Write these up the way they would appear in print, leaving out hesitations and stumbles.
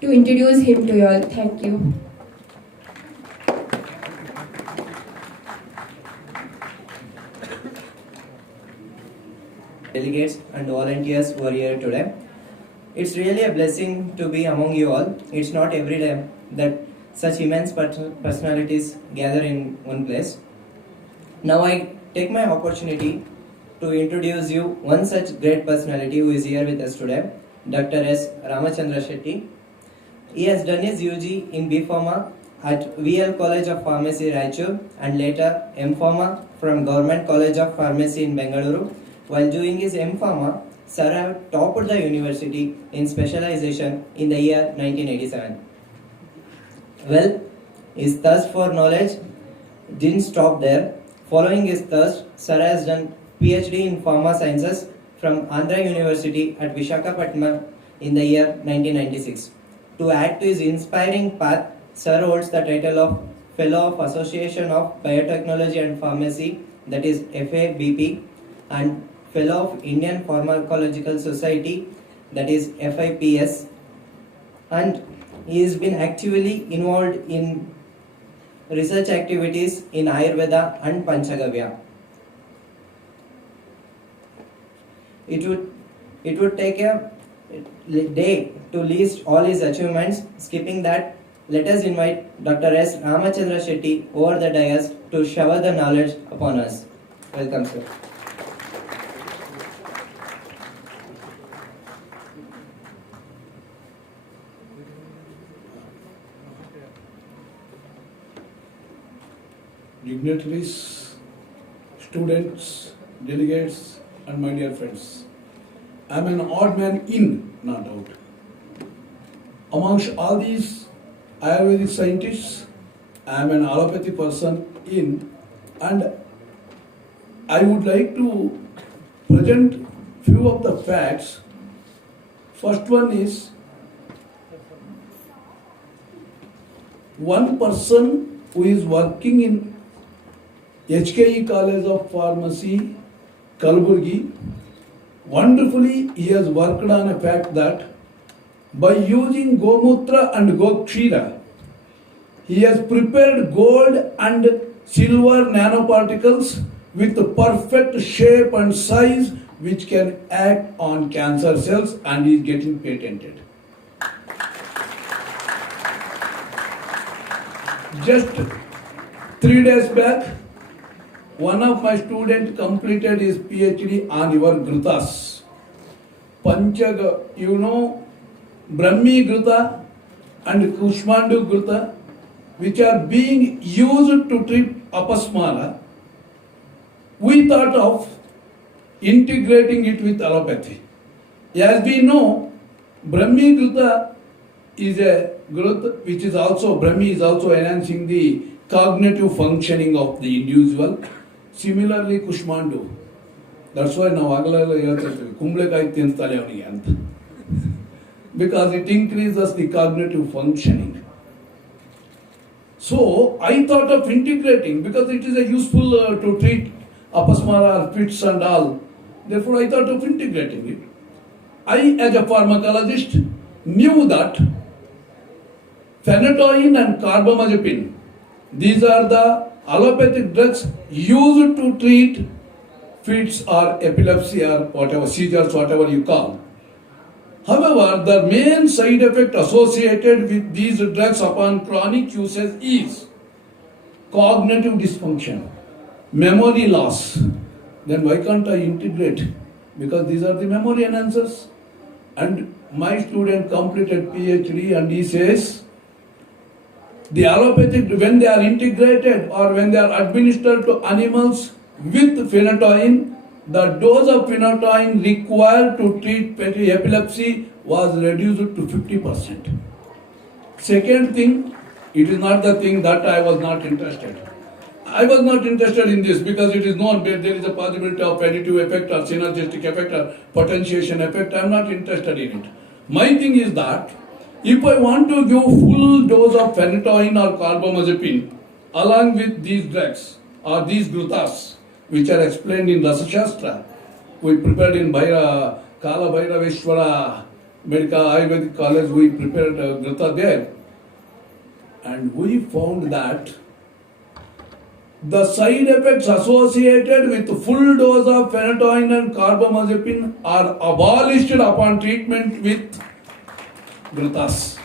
to introduce him to you all. Thank you. Delegates and volunteers who are here today. It's really a blessing to be among you all. It's not every day that such immense personalities gather in one place. Now I take my opportunity to introduce you one such great personality who is here with us today, Dr. S. Ramchandra Shetty. He has done his UG in B Pharma at VL College of Pharmacy, Raichur, and later M Pharma from Government College of Pharmacy in Bengaluru. While doing his M Pharma, Sir have topped the university in specialization in the year 1987. Well, his thirst for knowledge didn't stop there. Following his thirst, Sir has done PhD in Pharma Sciences from Andhra University at Visakhapatnam in the year 1996. To add to his inspiring path, Sir holds the title of Fellow of Association of Biotechnology and Pharmacy, that is FABP, and Fellow of Indian Pharmacological Society, that is FIPS, and he has been actively involved in research activities in Ayurveda and Panchagavya. It would take a day to list all his achievements. Skipping that, let us invite Dr. S. Ramchandra Shetty over the dais to shower the knowledge upon us. Welcome, sir. Dignitaries, students, delegates, and my dear friends. I am an odd man in, no doubt. Amongst all these Ayurvedic scientists, I am an allopathy person in, and I would like to present few of the facts. First one is, one person who is working in HKE College of Pharmacy, Kalaburgi, wonderfully he has worked on a fact that by using Gomutra and Gokshira, he has prepared gold and silver nanoparticles with the perfect shape and size which can act on cancer cells and is getting patented. Just 3 days back, one of my students completed his PhD on your Grutas. Panchagavya, you know, Brahmi Gruta and Kushmandu Gruta, which are being used to treat apasmara. We thought of integrating it with allopathy. As we know, Brahmi Gruta is a growth which is also, Brahmi is also enhancing the cognitive functioning of the individual. Similarly, Kushmandu. That's why now because it increases the cognitive functioning. So I thought of integrating because it is a useful to treat apasmara, fits and all. Therefore I thought of integrating it. I, as a pharmacologist, knew that phenytoin and carbamazepine, these are the allopathic drugs used to treat fits or epilepsy or whatever, seizures, whatever you call. However, the main side effect associated with these drugs upon chronic usage is cognitive dysfunction, memory loss. Then why can't I integrate? Because these are the memory enhancers. And my student completed PhD and he says, the allopathic, when they are integrated or when they are administered to animals with phenytoin, the dose of phenytoin required to treat epilepsy was reduced to 50%. Second thing, it is not the thing that I was not interested. I was not interested in this because it is known that there is a possibility of additive effect or synergistic effect or potentiation effect. I am not interested in it. My thing is that if I want to give full dose of phenytoin or carbamazepine along with these drugs or these grutas, which are explained in Rasa Shastra, we prepared in Kala Bhairaveshwara Medical Ayurvedic College, we prepared Grita there. And we found that the side effects associated with full dose of phenytoin and carbamazepine are abolished upon treatment with Gritas.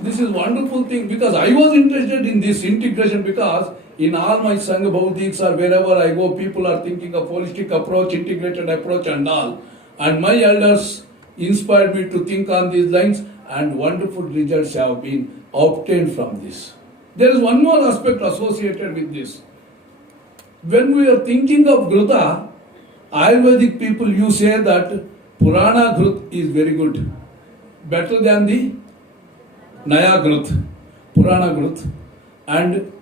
This is wonderful thing because I was interested in this integration because in all my Sangha Bhautiks or wherever I go, people are thinking of holistic approach, integrated approach and all. And my elders inspired me to think on these lines and wonderful results have been obtained from this. There is one more aspect associated with this. When we are thinking of Gruta, Ayurvedic people, you say that Purana Grut is very good. Better than the Naya Grut, Purana Grut. And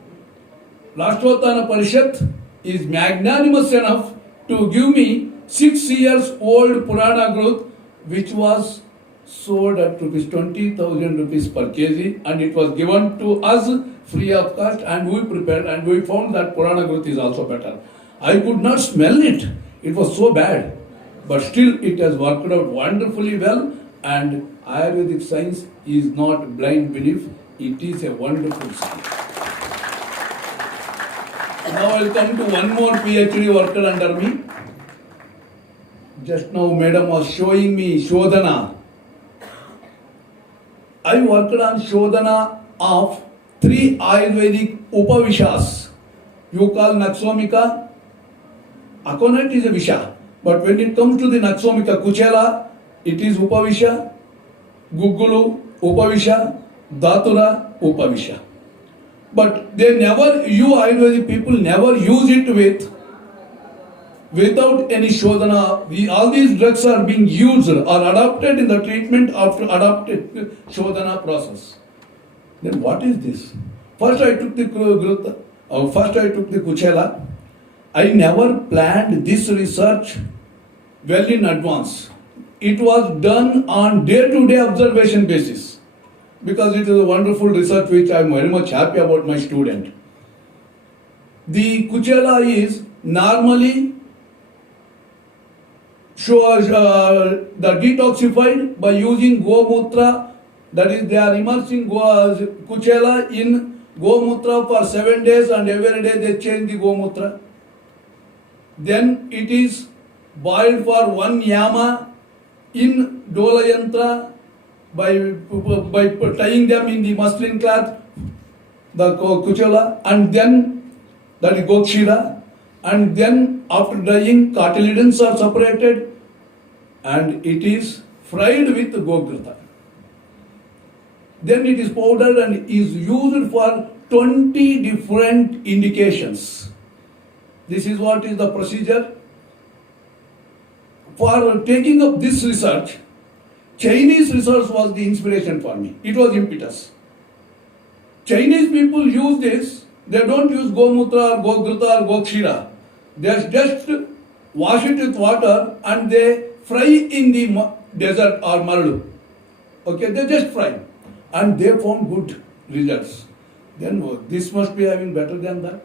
Rashtrotana Parishat is magnanimous enough to give me 6 years old Purana Grut, which was sold at rupees 20,000 rupees per kg, and it was given to us free of cost, and we prepared and we found that Purana Grut is also better. I could not smell it, it was so bad, but still it has worked out wonderfully well, and Ayurvedic science is not blind belief, it is a wonderful science. Now I will come to one more PhD worker under me. Just now madam was showing me Shodhana. I worked on Shodhana of 3 Ayurvedic Upavishas. You call Naxomika, Aconite is a Visha. But when it comes to the Naxomika Kuchela, it is Upavisha, Gugulu Upavisha, Datura Upavisha. But they never, you Ayurvedic people never use it without any Shodhana. All these drugs are being used or adopted in the treatment after adopted Shodhana process. Then what is this? First I took the Kuchela. I never planned this research well in advance. It was done on day-to-day observation basis because it is a wonderful research which I am very much happy about my student. The Kuchela is normally the detoxified by using Gomutra, that is they are immersing Kuchela in Gomutra for 7 days and every day they change the Gomutra. Then it is boiled for 1 yama in Dola Yantra by tying them in the muslin cloth, the Kuchela, and then that is Gokshira, and then after drying cartilagens are separated and it is fried with Gogrita. Then it is powdered and is used for 20 different indications. This is what is the procedure. For taking up this research, Chinese research was the inspiration for me. It was impetus. Chinese people use this. They don't use Gomutra or Gogrita or Gokshira. They just wash it with water and they fry in the desert or Marlu. Okay, they just fry. And they found good results. Then this must be having better than that.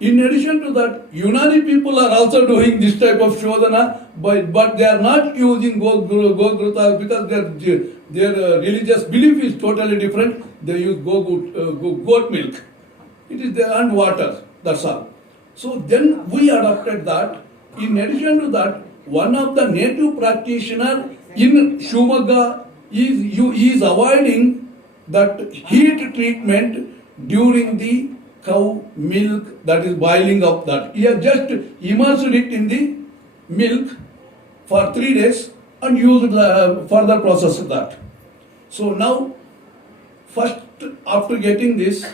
In addition to that, Unani people are also doing this type of Shodhana, but they are not using Gogrita because their religious belief is totally different. They use goat milk. It is there and water, that's all. So then we adopted that. In addition to that, one of the native practitioner in Shumaga is avoiding that heat treatment during the cow milk that is boiling up that. He has just immersed it in the milk for 3 days and used the further process of that. So now, first after getting this,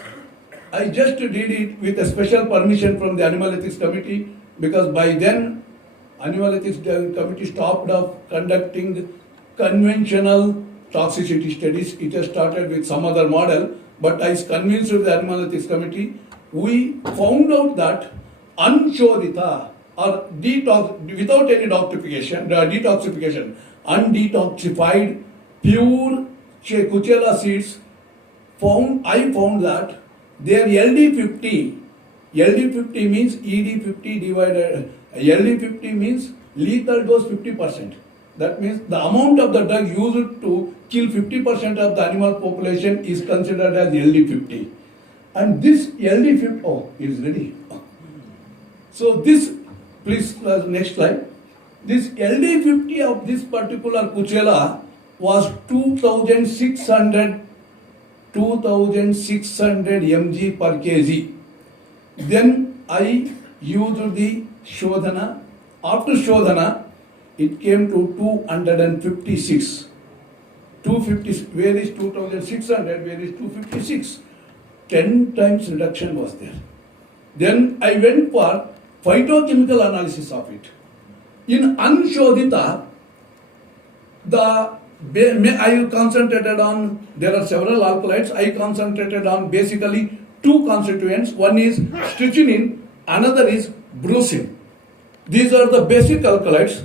I just did it with a special permission from the Animal Ethics Committee because by then Animal Ethics Committee stopped of conducting conventional toxicity studies. It has started with some other model, but I was convinced with the Animal Ethics Committee. We found out that unshodhita or without any detoxification, undetoxified pure Kuchela seeds, I found that their LD50 means ED50 divided, LD50 means lethal dose 50%. That means the amount of the drug used to kill 50% of the animal population is considered as LD50. And this LD50, oh, it is ready. So this, please, next slide. This LD50 of this particular Kuchela was 2600 mg per kg. Then I used the Shodhana. After Shodhana, it came to 256. 250, where is 2600, where is 256? 10 times reduction was there. Then I went for phytochemical analysis of it. In Anshodhita, I concentrated on, there are several alkaloids, I concentrated on basically two constituents. One is strychnine, another is brucin. These are the basic alkaloids.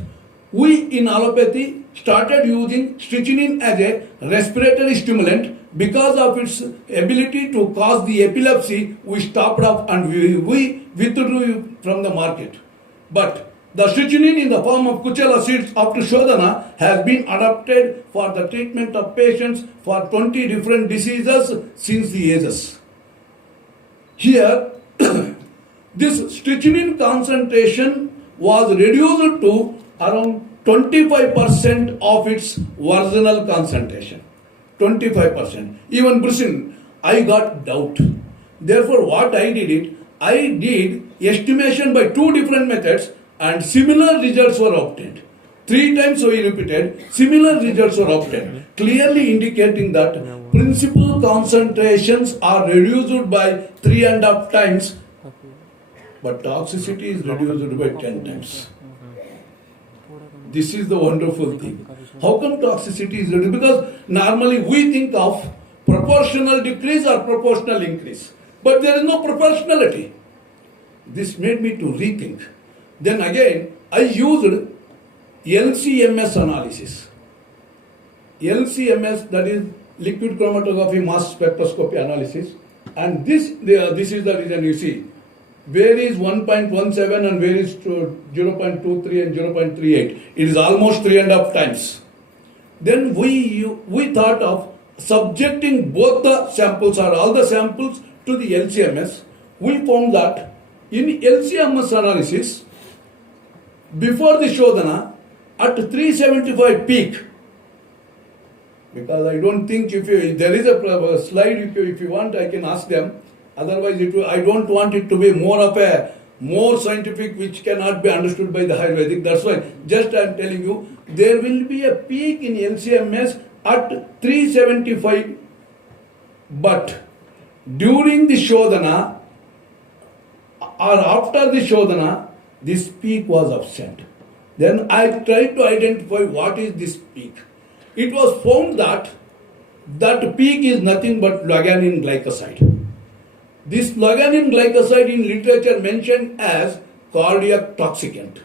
We in allopathy started using strychnine as a respiratory stimulant. Because of its ability to cause the epilepsy, we stopped off and we withdrew from the market. But the strychnine in the form of Kuchela seeds after Shodhana has been adopted for the treatment of patients for 20 different diseases since the ages. Here, this strychnine concentration was reduced to around 25% of its original concentration. 25%. Even brucin, I got doubt. Therefore, what I did estimation by two different methods and similar results were obtained. 3 times we repeated, similar results were obtained, clearly indicating that principal concentrations are reduced by 3.5 times, but toxicity is reduced by 10 times. This is the wonderful thing. How come toxicity is reduced? Because normally we think of proportional decrease or proportional increase. But there is no proportionality. This made me to rethink. Then again, I used LCMS analysis. LCMS, that is liquid chromatography mass spectroscopy analysis. And this is the reason you see. Where is 1.17 and where is 0.23 and 0.38? It is almost 3.5 times. Then we thought of subjecting both the samples or all the samples to the LCMS. We found that in LCMS analysis, before the Shodhana, at 375 peak, because I don't think there is a slide, if you want, I can ask them. Otherwise, I don't want it to be more scientific, which cannot be understood by the Ayurvedic. That's why just I am telling you, there will be a peak in LCMS at 375, but during the Shodhana or after the Shodhana, this peak was absent. Then I tried to identify what is this peak. It was found that peak is nothing but laganin glycoside. This laganin glycoside in literature mentioned as cardiac toxicant.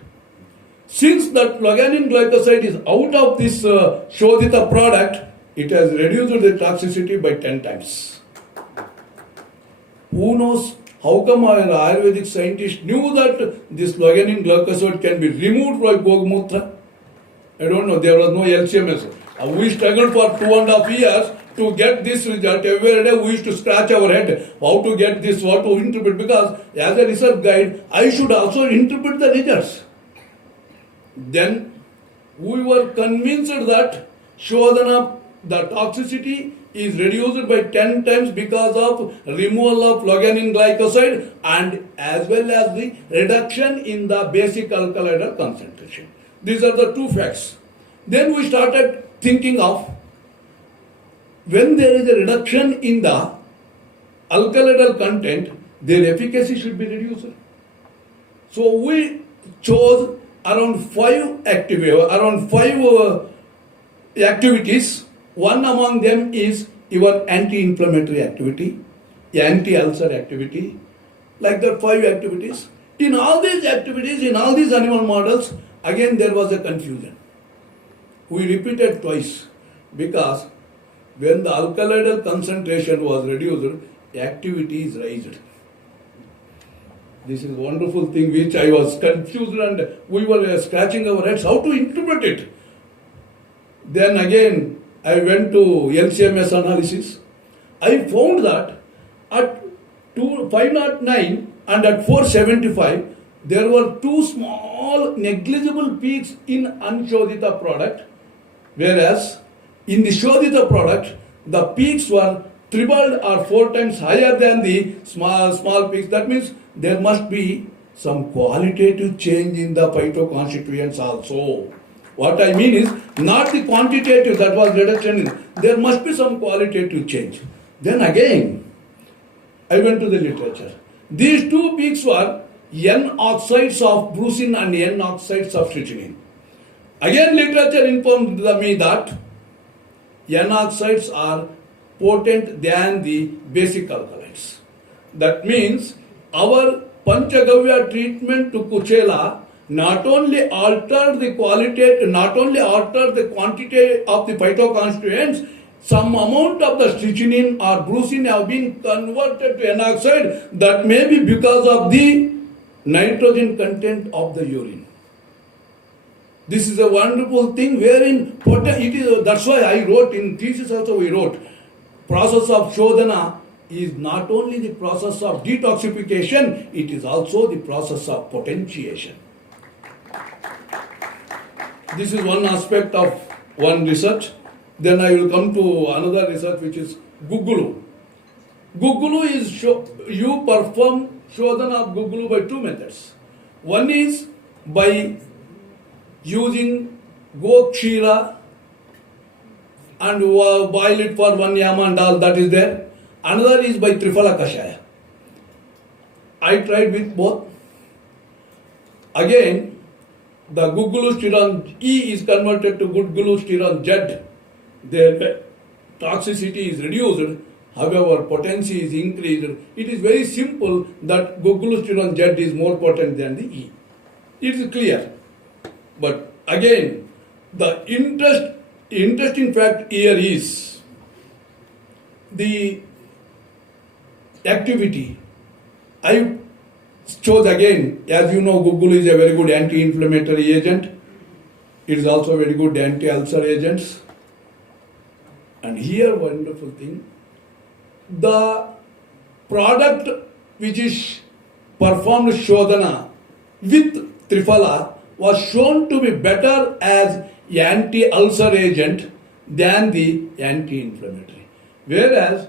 Since that laganin glycoside is out of this Shodhita product, it has reduced the toxicity by 10 times. Who knows how come our Ayurvedic scientists knew that this laganin glycoside can be removed from Gogmutra? I don't know, there was no LCMS. We struggled for 2.5 years to get this result. Every day we used to scratch our head how to get this, how to interpret, because as a research guide, I should also interpret the results. Then we were convinced that Shodhana, the toxicity is reduced by 10 times because of removal of laganin glycoside and as well as the reduction in the basic alkaloid concentration. These are the two facts. Then we started thinking of when there is a reduction in the alkaloidal content, their efficacy should be reduced. So we chose around five activities. One among them is your anti-inflammatory activity, anti-ulcer activity, like that 5 activities. In all these activities, in all these animal models, again there was a confusion. We repeated twice because when the alkaloidal concentration was reduced, activity is raised. This is a wonderful thing which I was confused and we were scratching our heads how to interpret it. Then again, I went to LCMS analysis. I found that at 509 and at 475, there were two small negligible peaks in unshodhita product, whereas in the shodhita product, the peaks were tripled or 4 times higher than the small peaks. That means there must be some qualitative change in the phytoconstituents also. What I mean is not the quantitative, that was reduction. There must be some qualitative change. Then again, I went to the literature. These two peaks were N-oxides of brucin and N-oxides of strychnine. Again, literature informed me that N-oxides are potent than the basic alkaloids. That means our Panchagavya treatment to Kuchela not only altered the qualitative, not only altered the quantity of the phytoconstituents, some amount of the strychnine or brucin have been converted to N-oxide. That may be because of the nitrogen content of the urine. This is a wonderful thing wherein it is. That's why I wrote in thesis also. We wrote process of shodhana is not only the process of detoxification, it is also the process of potentiation. This is one aspect of one research. Then I will come to another research, which is Gugulu. Gugulu is you perform shodhana of Gugulu by two methods. One is by using gokshira and boil it for 1 yama and all that is there. Another is by Triphala Kashaya. I tried with both. Again, the Gugulustiron E is converted to Gugulustiron Z. Their toxicity is reduced, however, potency is increased. It is very simple that Gugulustiron Z is more potent than the E. It is clear. But again, the interesting fact here is the activity. I chose again, as you know, Gugulu is a very good anti-inflammatory agent. It is also a very good anti-ulcer agent. And here, wonderful thing, the product which is performed shodhana with Triphala was shown to be better as anti-ulcer agent than the anti-inflammatory. Whereas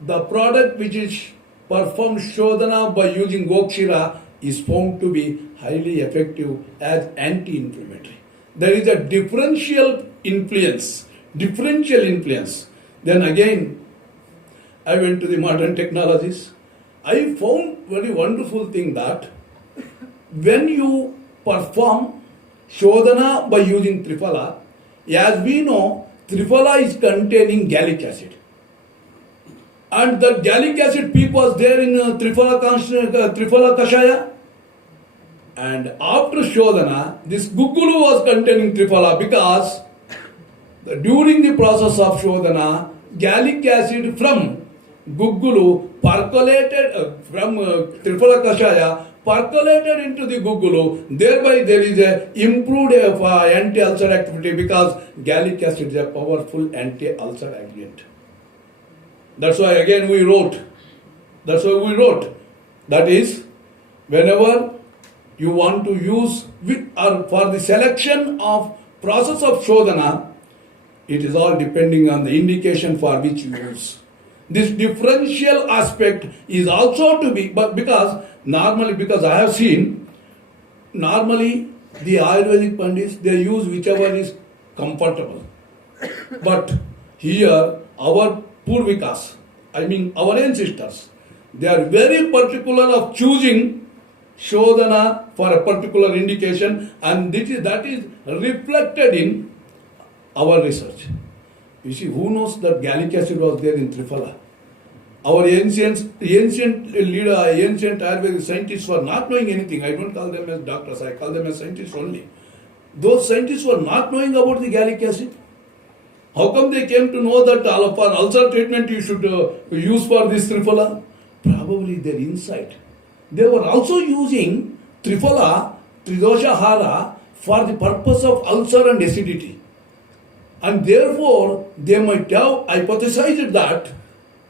the product which is performed shodhana by using gokshira is found to be highly effective as anti-inflammatory. There is a differential influence. Then again, I went to the modern technologies. I found very wonderful thing that when you perform shodhana by using Triphala, as we know, Triphala is containing gallic acid. And that gallic acid peak was there in Triphala Kashaya. And after shodhana, this Gugulu was containing Triphala because during the process of shodhana, gallic acid from Gugulu percolated from Triphala Kashaya percolated into the Gugulu. Thereby there is a improved anti-ulcer activity because gallic acid is a powerful anti-ulcer agent. That's why again we wrote. That is, whenever you want to use for the selection of process of shodhana, it is all depending on the indication for which you use. This differential aspect is also to be, but because I have seen, normally the Ayurvedic Pandits, they use whichever is comfortable. But here, our Purvikas, our ancestors, they are very particular of choosing shodhana for a particular indication, and that is reflected in our research. You see, who knows that gallic acid was there in Triphala? Our ancient Ayurvedic scientists were not knowing anything. I don't call them as doctors, I call them as scientists only. Those scientists were not knowing about the gallic acid. How come they came to know that for ulcer treatment you should use for this Triphala? Probably their insight. They were also using Triphala, Tridoshahara, for the purpose of ulcer and acidity. And therefore, they might have hypothesized that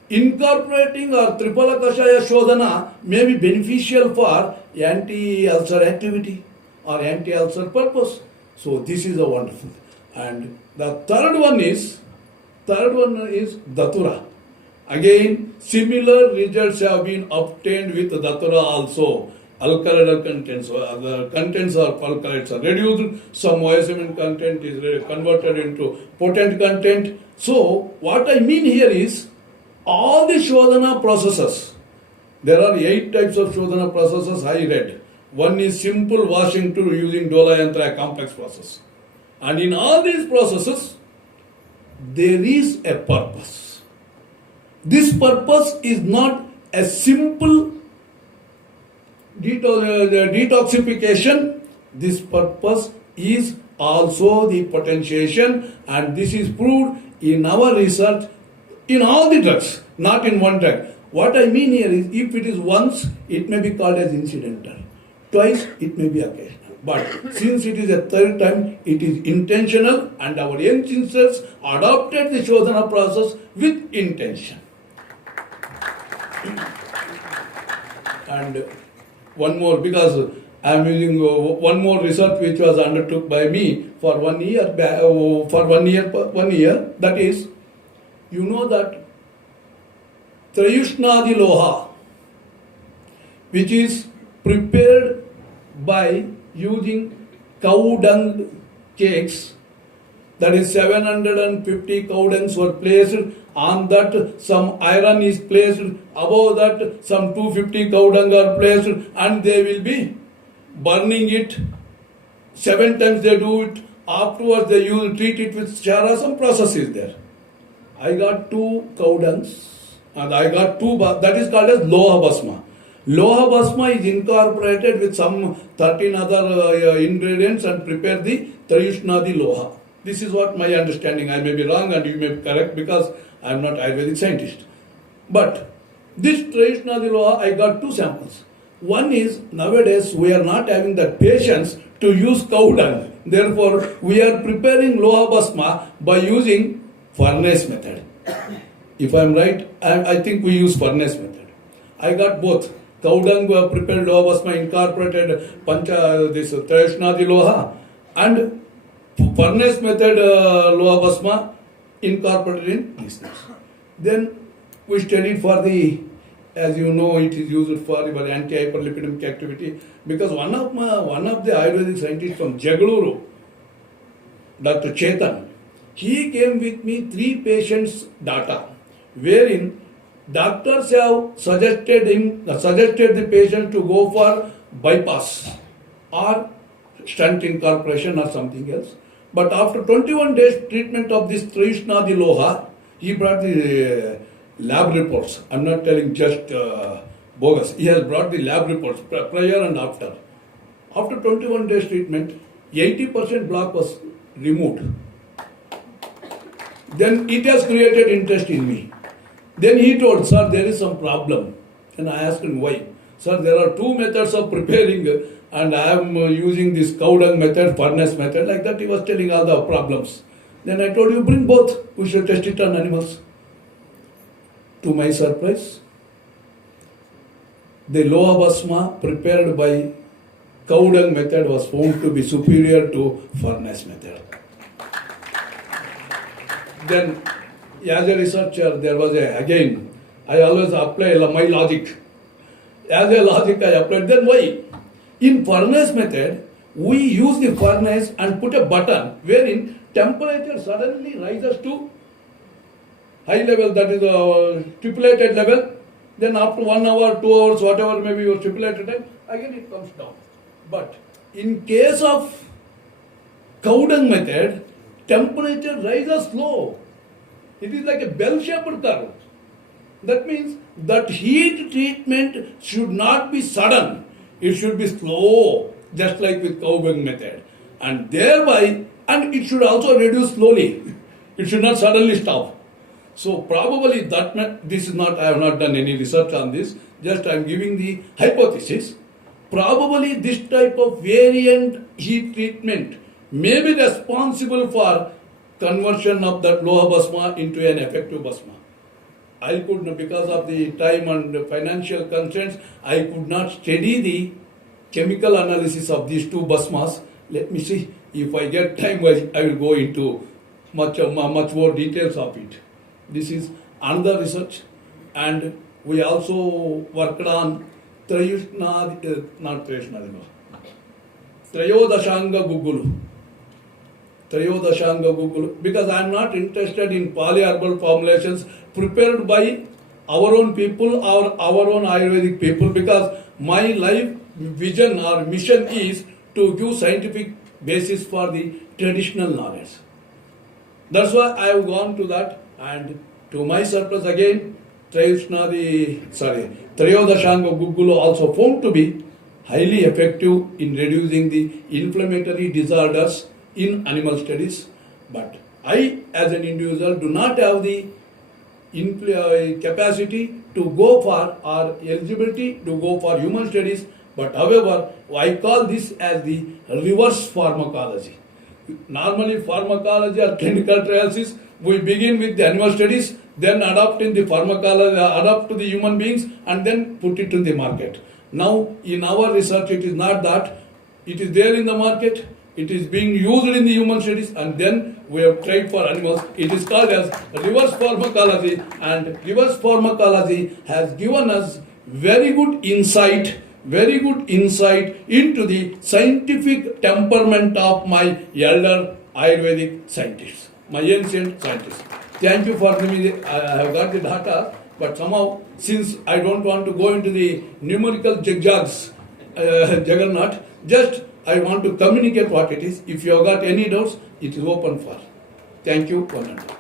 incorporating or tripala kashaya shodhana may be beneficial for anti-ulcer activity or anti-ulcer purpose. So this is a wonderful. And the third one is datura. Again, similar results have been obtained with datura also. Alkaloid contents, the contents of alkaloids are reduced, some OSMN content is converted into potent content. So, what I mean here is, all the Shodhana processes, there are 8 types of Shodhana processes I read. One is simple washing tool using Dola Yantra, a complex process. And in all these processes, there is a purpose. This purpose is not a simple detoxification. This purpose is also the potentiation, and this is proved in our research in all the drugs, not in one drug. What I mean here is, if it is once, it may be called as incidental. Twice, it may be occasional. But since it is a third time, it is intentional, and our ancestors adopted the Shodhana process with intention. And one more, because I am using one more research which was undertook by me for 1 year. That is, you know that Trayushnadi Loha, which is prepared by using cow dung cakes, that is 750 cow dungs were placed, on that some iron is placed, above that some 250 cow dung are placed, and they will be burning it. 7 times they do it, afterwards they treat it with chara, some process is there. I got 2 cow dungs and I got 2, that is called as Loha Basma. Loha Basma is incorporated with some 13 other ingredients and prepare the Trayushnadi Loha. This is what my understanding. I may be wrong and you may be correct because I am not Ayurvedic scientist. But this Trayushnadi Loha, I got 2 samples. One is, nowadays we are not having the patience to use cow dung. Therefore, we are preparing Loha Basma by using furnace method. If I am right, I think we use furnace method. I got both. Cow dung prepared Loha Basma incorporated this Trayushnadi Loha, and furnace method Loha Basma incorporated in listeners. Then we studied for the, as you know, it is used for your anti-hyperlipidemic activity, because one of the Ayurvedic scientists from Jagaluru, Dr. Chetan, he came with me 3 patients' data, wherein doctors have suggested the patient to go for bypass or stent incorporation or something else. But after 21 days treatment of this Trayushnadi Loha, he brought the lab reports. I'm not telling just bogus. He has brought the lab reports prior and after. After 21 days treatment, 80% block was removed. Then it has created interest in me. Then he told, sir, there is some problem. And I asked him why. Sir, there are 2 methods of preparing, and I am using this cow dung method, furnace method. Like that he was telling all the problems. Then I told you, bring both. We should test it on animals. To my surprise, the Loha Basma prepared by cow dung method was found to be superior to furnace method. Then, as a researcher, there was again, I always apply my logic. As a logic, I applied. Then why? In furnace method, we use the furnace and put a button wherein temperature suddenly rises to high level, that is a stipulated level. Then after 1 hour, 2 hours, whatever may be your stipulated time, again it comes down. But in case of cow dung method, temperature rises slow. It is like a bell-shaped curve. That means that heat treatment should not be sudden. It should be slow, just like with cow dung method. And thereby, and it should also reduce slowly. It should not suddenly stop. So probably this is not, I have not done any research on this, just I am giving the hypothesis. Probably this type of variant heat treatment may be responsible for conversion of that Loha Bhasma into an effective Bhasma. I could not, because of the time and the financial constraints, I could not study the chemical analysis of these two Bhasmas. Let me see, if I get time, I will go into much more details of it. This is another research, and we also worked on Trayodashanga Gugulu. Trayodashanga Gugulu. Because I am not interested in polyherbal formulations prepared by our own people or our own Ayurvedic people, because my life vision or mission is to give scientific basis for the traditional knowledge. That's why I have gone to that, and to my surprise again, Trayodashanga Gugulu also found to be highly effective in reducing the inflammatory disorders in animal studies. But I, as an individual, do not have the capacity to go for or eligibility to go for human studies. But however, I call this as the reverse pharmacology. Normally, pharmacology or clinical trials is we begin with the animal studies, then adapt in the pharmacology, adapt to the human beings, and then put it to the market. Now, in our research, it is not that. It is there in the market. It is being used in the human studies, and then we have tried for animals. It is called as reverse pharmacology, and reverse pharmacology has given us very good insight into the scientific temperament of my elder Ayurvedic scientists, my ancient scientists. Thank you for giving I have got the data, but somehow, since I don't want to go into the numerical zigzags, Jagannath, just I want to communicate what it is. If you have got any doubts, it is open for. Thank you, one and all.